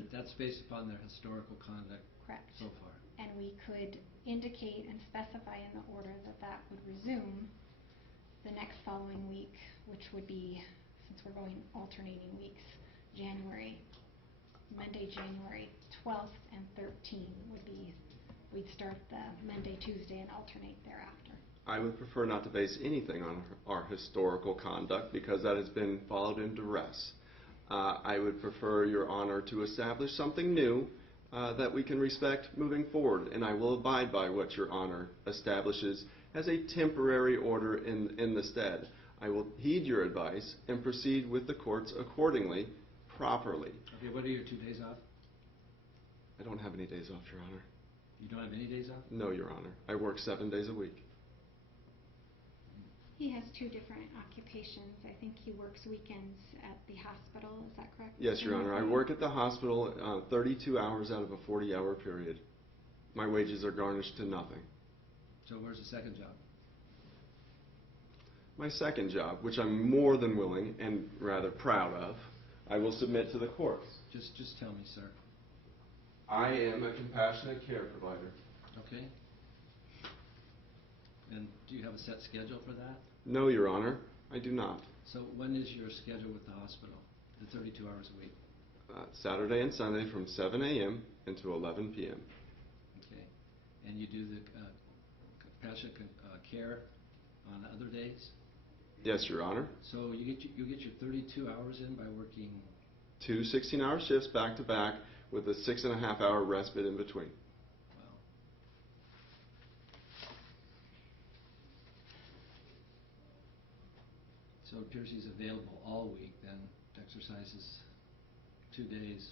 That's based upon their historical conduct. Correct. So far. And we could indicate and specify in the order that that would resume the next following week, which would be, since we're going alternating weeks, Monday, January 12th and 13th would be, we'd start the Monday, Tuesday, and alternate thereafter. I would prefer not to base anything on our historical conduct because that has been followed in duress. I would prefer, Your Honor, to establish something new that we can respect moving forward, and I will abide by what Your Honor establishes as a temporary order in the stead. I will heed your advice and proceed with the courts accordingly, properly. Okay, what are your 2 days off? I don't have any days off, Your Honor. You don't have any days off? No, Your Honor. I work 7 days a week. He has 2 different occupations. I think he works weekends at the hospital, is that correct? Yes, Your Honor. I work at the hospital 32 hours out of a 40-hour period. My wages are garnished to nothing. So where's the second job? My second job, which I'm more than willing and rather proud of, I will submit to the courts. Just tell me, sir. I am a compassionate care provider. Okay. And do you have a set schedule for that? No, Your Honor, I do not. So when is your schedule with the hospital, the 32 hours a week? Saturday and Sunday from 7 a.m. until 11 p.m. Okay. And you do the compassionate care on other days? Yes, Your Honor. So you get your 32 hours in by working... 2 16-hour shifts back to back with a 6.5-hour respite in between. Wow. So it appears he's available all week then, to exercises 2 days.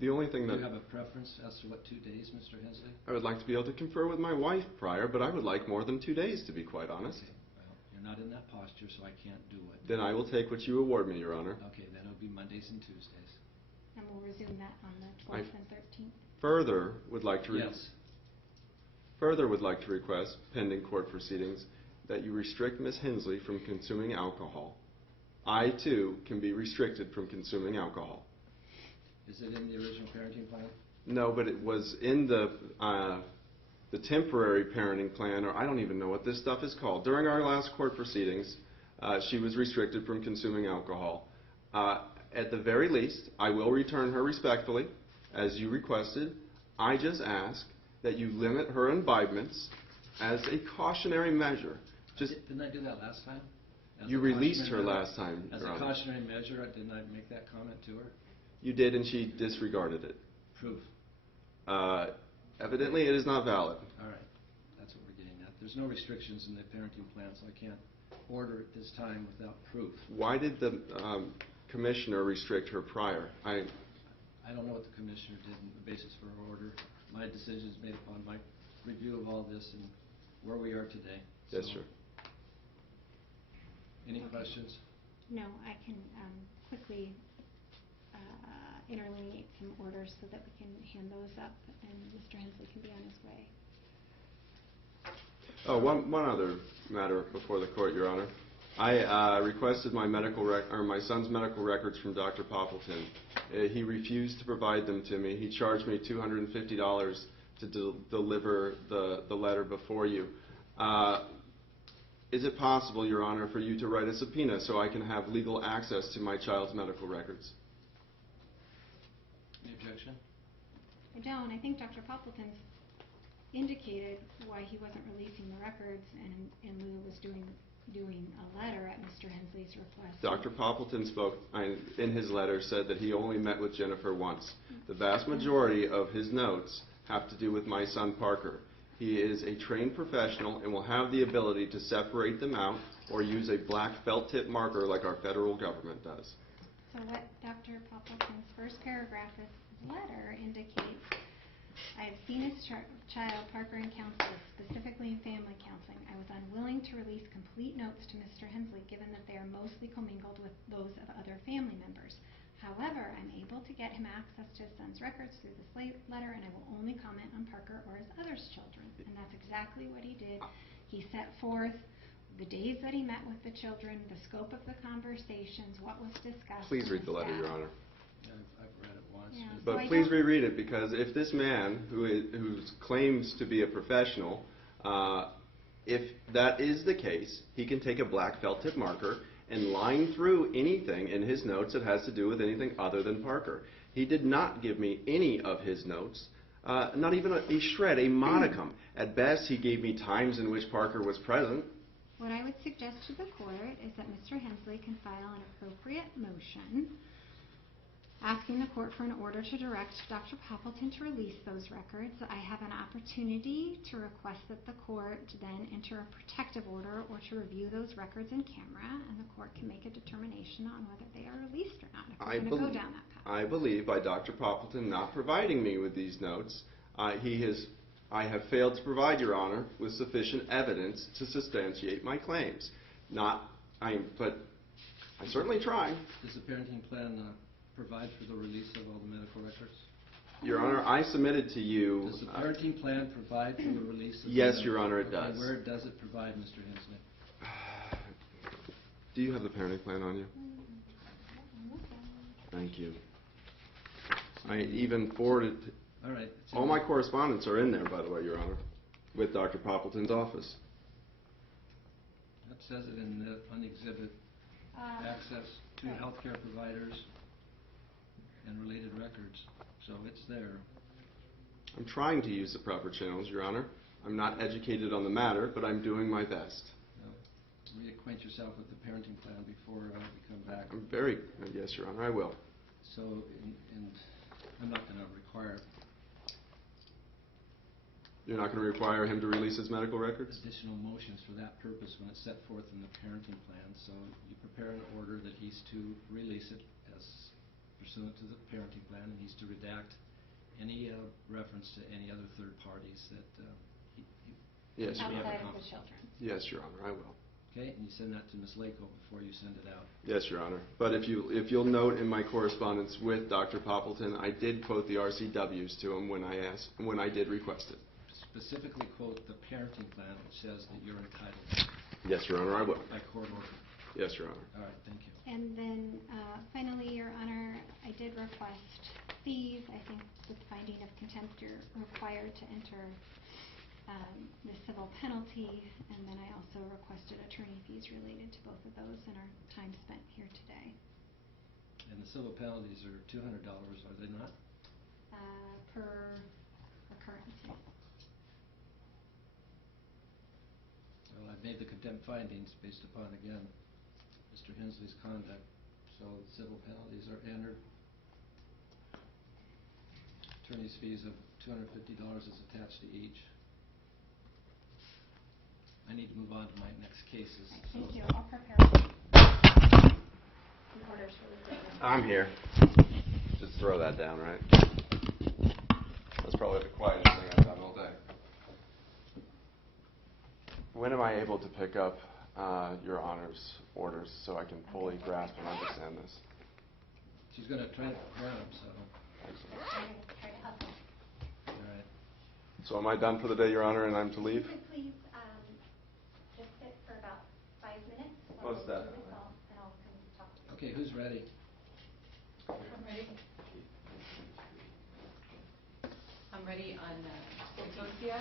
The only thing Do that you have a preference as to what 2 days, Mr. Hensley? I would like to be able to confer with my wife prior, but I would like more than 2 days, to be quite honest. Okay. Well, you're not in that posture, so I can't do it. Then I will take what you award me, Your Honor. Okay, then it'll be Mondays and Tuesdays. And we'll resume that on the 12th and 13th. Further would like to Yes. Further would like to request, pending court proceedings, that you restrict Ms. Hensley from consuming alcohol. I, too, can be restricted from consuming alcohol. Is it in the original parenting plan? No, but it was in the temporary parenting plan, or I don't even know what this stuff is called. During our last court proceedings, she was restricted from consuming alcohol. At the very least, I will return her respectfully, as you requested. I just ask that you limit her imbibements as a cautionary measure. Didn't I do that last time? You released her last time, As Your a Honor. cautionary measure, didn't I make that comment to her? You did, and she disregarded it. Proof. Evidently, it is not valid. All right. That's what we're getting at. There's no restrictions in the parenting plan, so I can't order it this time without proof. Why did the commissioner restrict her prior? I don't know what the commissioner did in the basis for her order. My decision is made upon my review of all this and where we are today. Yes, So, sir. Any Okay. questions? No, I can quickly interlineate some orders so that we can hand those up and Mr. Hensley can be on his way. Oh, one other matter before the court, Your Honor. I requested my my son's medical records from Dr. Poppleton. He refused to provide them to me. He charged me $250 to deliver the letter before you. Is it possible, Your Honor, for you to write a subpoena so I can have legal access to my child's medical records? Any objection? I don't. I think Dr. Poppleton's indicated why he wasn't releasing the records, and Lou was doing a letter at Mr. Hensley's Hensley's request? Dr. Poppleton in his letter said that he only met with Jennifer once. The vast majority of his notes have to do with my son Parker. He is a trained professional and will have the ability to separate them out or use a black felt tip marker like our federal government does. So what Dr. Poppleton's first paragraph of his letter indicates, I have seen his child, Parker, in counseling, specifically in family counseling. I was unwilling to release complete notes to Mr. Hensley, given that they are mostly commingled with those of other family members. However, I'm able to get him access to his son's records through this letter, and I will only comment on Parker or his other children. And that's exactly what he did. He set forth the days that he met with the children, the scope of the conversations, what was discussed. Please read the letter, Your Honor. I've read it once. Yeah. But So please reread it, because if this man, who claims to be a professional, if that is the case, he can take a black felt tip marker and line through anything in his notes that has to do with anything other than Parker. He did not give me any of his notes, not even a shred, a modicum. At best, he gave me times in which Parker was present. What I would suggest to the court is that Mr. Hensley can file an appropriate motion asking the court for an order to direct Dr. Poppleton to release those records. I have an opportunity to request that the court then enter a protective order or to review those records in camera, and the court can make a determination on whether they are released or not, if we're going to go down that path. I believe by Dr. Poppleton not providing me with these notes, I have failed to provide, Your Honor, with sufficient evidence to substantiate my claims. But I certainly try. Does the parenting plan provide for the release of all the medical records? Your Honor, I submitted to you... Does the parenting plan provide for the release of Yes, the Your Honor, it okay, does. Where does it provide, Mr. Hensley? Do you have the parenting plan on you? Thank you. I even forwarded... All right. All my correspondence are in there, by the way, Your Honor, with Dr. Poppleton's office. That says it on the exhibit, access to healthcare providers and related records. So it's there. I'm trying to use the proper channels, Your Honor. I'm not educated on the matter, but I'm doing my best. Reacquaint yourself with the parenting plan before we come back. Yes, Your Honor, I will. So, and I'm not going to require You're not going to require him to release his medical records? additional motions for that purpose when it's set forth in the parenting plan. So you prepare an order that he's to release it as pursuant to the parenting plan, and he's to redact any reference to any other third parties that Yes, Your Honor. Outside of the children. Yes, Your Honor, I will. Okay, and you send that to Ms. Lako before you send it out. Yes, Your Honor. But if you'll note in my correspondence with Dr. Poppleton, I did quote the RCWs to him when I did request it. Specifically quote the parenting plan, which says that you're entitled to it Yes, Your Honor, I will. by court order. Yes, Your Honor. All right, thank you. And then finally, Your Honor, I did request fees. I think with finding of contempt, you're required to enter the civil penalty, and then I also requested attorney fees related to both of those and our time spent here today. And the civil penalties are $200, are they not? Per occurrence. Well, I've made the contempt findings based upon, again, Mr. Hensley's conduct, so the civil penalties are entered. Attorney's fees of $250 is attached to each. I need to move on to my next cases. Right, so- thank you. I'll prepare. The orders for the day. I'm here. Just throw that down, right? That's probably the quietest thing I've done all day. When am I able to pick up Your Honor's orders so I can fully grasp and understand this? She's going to try to prepare them, so, Try to help you. all right. So am I done for the day, Your Honor, and I'm to leave? If you could please just sit for about 5 minutes. while What's I that? do this, and I'll come talk to you. Okay, who's ready? I'm ready on Scotia.